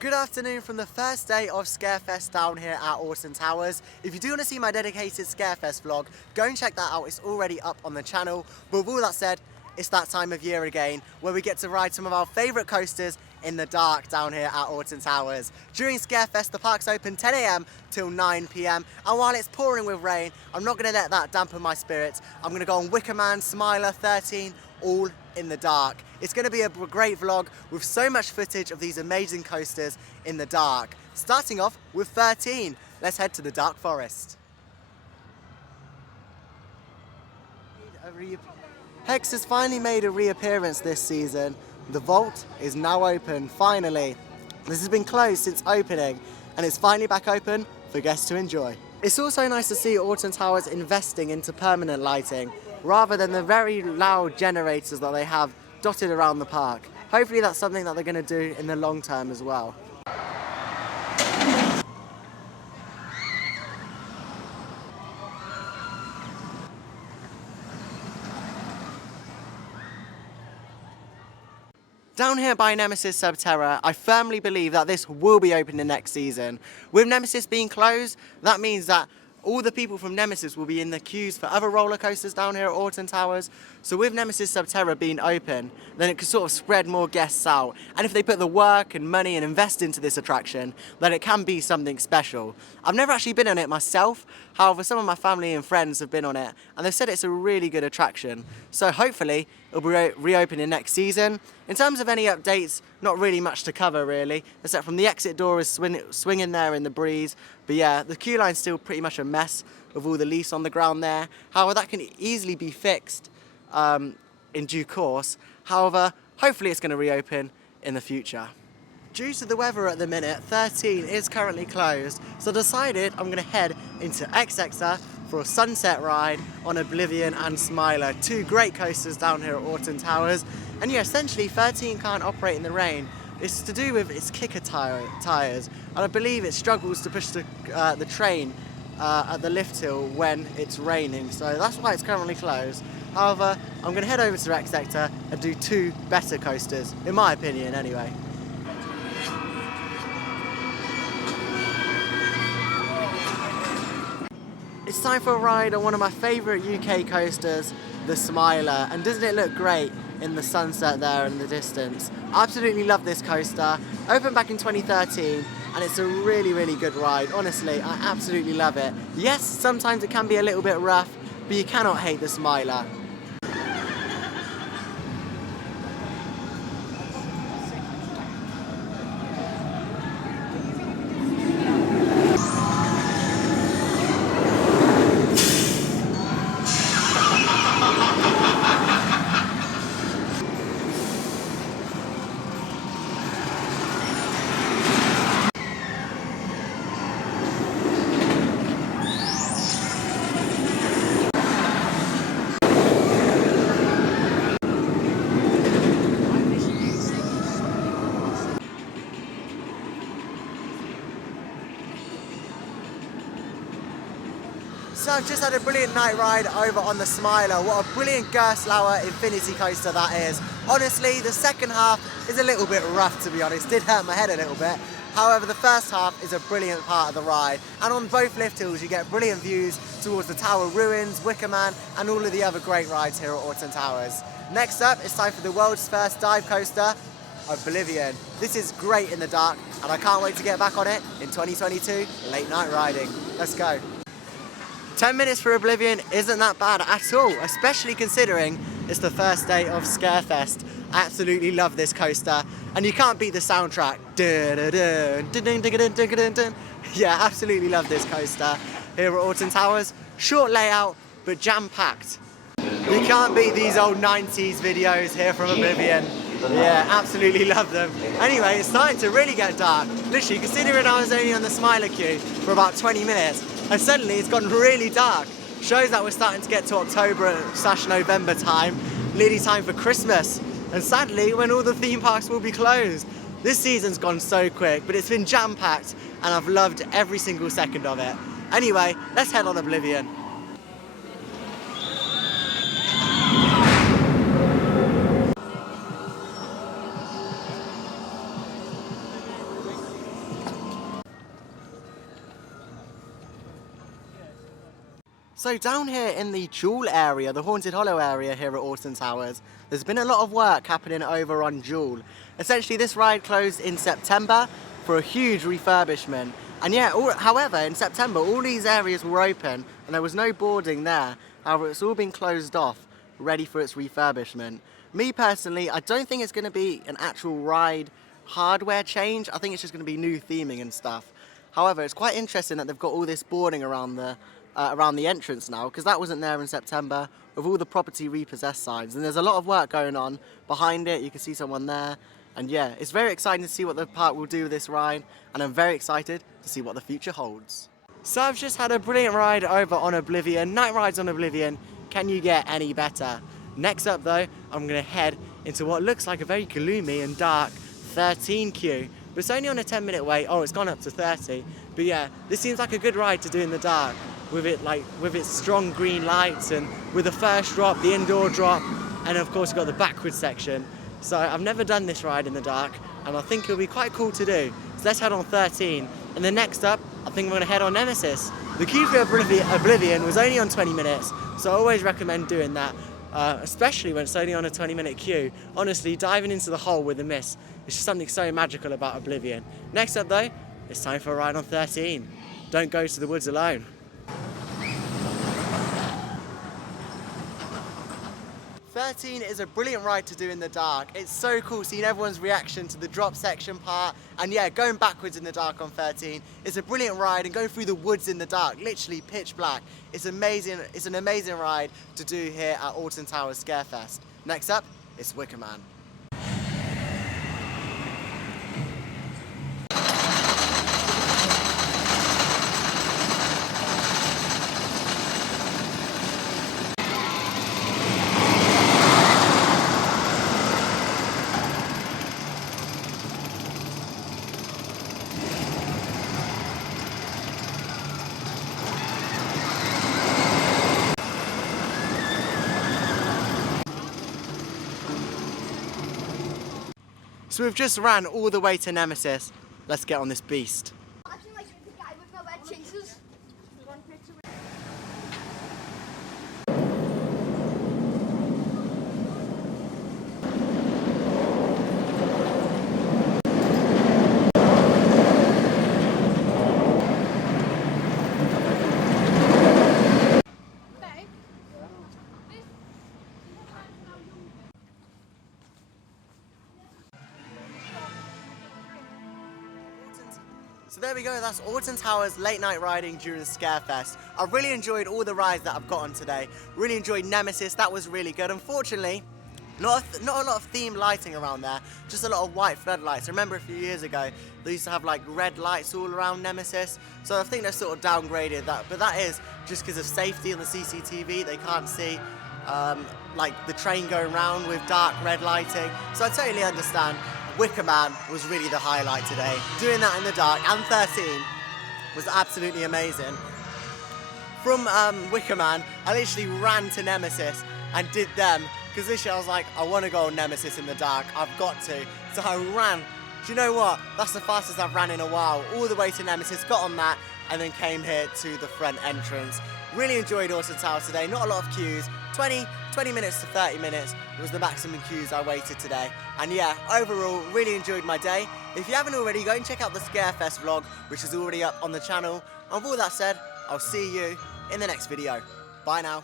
Good afternoon from the first day of Scarefest down here at Alton Towers. If you do want to see my dedicated Scarefest vlog, go and check that out. It's already up on the channel. But with all that said, it's that time of year again where we get to ride some of our favourite coasters in the dark down here at Alton Towers. During Scarefest, the park's open 10 AM till 9 PM, and while it's pouring with rain, I'm not going to let that dampen my spirits. I'm going to go on Wickerman, Smiler, 13, all in the dark. It's going to be a great vlog with so much footage of these amazing coasters in the dark. Starting off with 13. Let's head to the dark forest. Hex has finally made a reappearance this season. The vault is now open, finally. This has been closed since opening, and it's finally back open for guests to enjoy. It's also nice to see Alton Towers investing into permanent lighting, rather than the very loud generators that they have dotted around the park. Hopefully that's something that they're going to do in the long term as well. Down here by Nemesis Subterra, I firmly believe that this will be open the next season. With Nemesis being closed, that means that all the people from Nemesis will be in the queues for other roller coasters down here at Alton Towers. So with Nemesis Subterra being open, then it could sort of spread more guests out. And if they put the work and money and invest into this attraction, then it can be something special. I've never actually been on it myself. However, some of my family and friends have been on it, and they've said it's a really good attraction. So hopefully it'll be reopening next season. In terms of any updates, not really much to cover really, except from the exit door is swinging there in the breeze. But yeah, the queue line's still pretty much a mess with all the leaves on the ground there. However, that can easily be fixed in due course. However, hopefully it's going to reopen in the future. Due to the weather at the minute, 13 is currently closed, so I decided I'm going to head into XX for a sunset ride on Oblivion and Smiler, two great coasters down here at Alton Towers. And yeah, essentially 13 can't operate in the rain. It's to do with its kicker tyres, and I believe it struggles to push the train at the lift hill when it's raining, so that's why it's currently closed. However, I'm going to head over to XX and do two better coasters, in my opinion anyway. It's time for a ride on one of my favourite UK coasters, the Smiler, and doesn't it look great in the sunset there in the distance? I absolutely love this coaster. Opened back in 2013, and it's a really, really good ride. Honestly, I absolutely love it. Yes, sometimes it can be a little bit rough, but you cannot hate the Smiler. So I've just had a brilliant night ride over on the Smiler. What a brilliant Gerstlauer infinity coaster that is. Honestly, the second half is a little bit rough, to be honest. Did hurt my head a little bit. However, the first half is a brilliant part of the ride. And on both lift hills, you get brilliant views towards the Tower Ruins, Wickerman, and all of the other great rides here at Alton Towers. Next up, it's time for the world's first dive coaster, Oblivion. This is great in the dark, and I can't wait to get back on it in 2022, late night riding. Let's go. 10 minutes for Oblivion isn't that bad at all, especially considering it's the first day of Scarefest. I absolutely love this coaster, and you can't beat the soundtrack. Yeah, absolutely love this coaster here at Alton Towers. Short layout, but jam-packed. You can't beat these old 90s videos here from Oblivion. Yeah, absolutely love them. Anyway, it's starting to really get dark. Literally, considering I was only on the Smiler queue for about 20 minutes, and suddenly it's gone really dark. Shows that we're starting to get to October/November time, nearly time for Christmas. And sadly, when all the theme parks will be closed. This season's gone so quick, but it's been jam-packed, and I've loved every single second of it. Anyway, let's head on Oblivion. So down here in the DUEL area, the Haunted Hollow area here at Alton Towers, there's been a lot of work happening over on DUEL. Essentially this ride closed in September for a huge refurbishment. And yeah, however, in September all these areas were open and there was no boarding there. However, it's all been closed off, ready for its refurbishment. Me personally, I don't think it's going to be an actual ride hardware change. I think it's just going to be new theming and stuff. However, it's quite interesting that they've got all this boarding around the entrance now, because that wasn't there in September, with all the property repossessed signs. And there's a lot of work going on behind it. You can see someone there. And yeah, it's very exciting to see what the park will do with this ride, and I'm very excited to see what the future holds. So I've just had a brilliant ride over on Oblivion. Night rides on Oblivion. Can you get any better? Next up though, I'm going to head into what looks like a very gloomy and dark 13 queue. But it's only on a 10-minute wait. Oh, it's gone up to 30. But yeah, this seems like a good ride to do in the dark, with its strong green lights and with the first drop, the indoor drop, and of course you've got the backwards section. So I've never done this ride in the dark, and I think it'll be quite cool to do. So let's head on 13, and then next up, I think we're going to head on Nemesis. The queue for Oblivion was only on 20 minutes, so I always recommend doing that, especially when it's only on a 20-minute queue. Honestly, diving into the hole with a miss, it's just something so magical about Oblivion. Next up though, it's time for a ride on 13. Don't go to the woods alone. 13 is a brilliant ride to do in the dark. It's so cool seeing everyone's reaction to the drop section part, and yeah, going backwards in the dark on 13 is a brilliant ride, and going through the woods in the dark, literally pitch black. It's amazing. It's an amazing ride to do here at Alton Towers Scarefest. Next up, it's Wickerman. So we've just ran all the way to Nemesis. Let's get on this beast. Imagine like the guy with no red chasers. One picture. So there we go, that's Alton Towers late night riding during Scarefest. I really enjoyed all the rides that I've got on today. Really enjoyed Nemesis, that was really good. Unfortunately, not a lot of themed lighting around there, just a lot of white floodlights. I remember a few years ago, they used to have like red lights all around Nemesis. So I think they've sort of downgraded that, but that is just because of safety on the CCTV. They can't see like the train going round with dark red lighting. So I totally understand. Wickerman was really the highlight today. Doing that in the dark, and 13 was absolutely amazing. From Wickerman, I literally ran to Nemesis and did them, because literally I was like, I want to go on Nemesis in the dark, I've got to. So I ran. Do you know what? That's the fastest I've ran in a while. All the way to Nemesis, got on that, and then came here to the front entrance. Really enjoyed Alton Towers today, not a lot of queues. 20 minutes to 30 minutes was the maximum queues I waited today. And yeah, overall, really enjoyed my day. If you haven't already, go and check out the Scarefest vlog, which is already up on the channel. And with all that said, I'll see you in the next video. Bye now.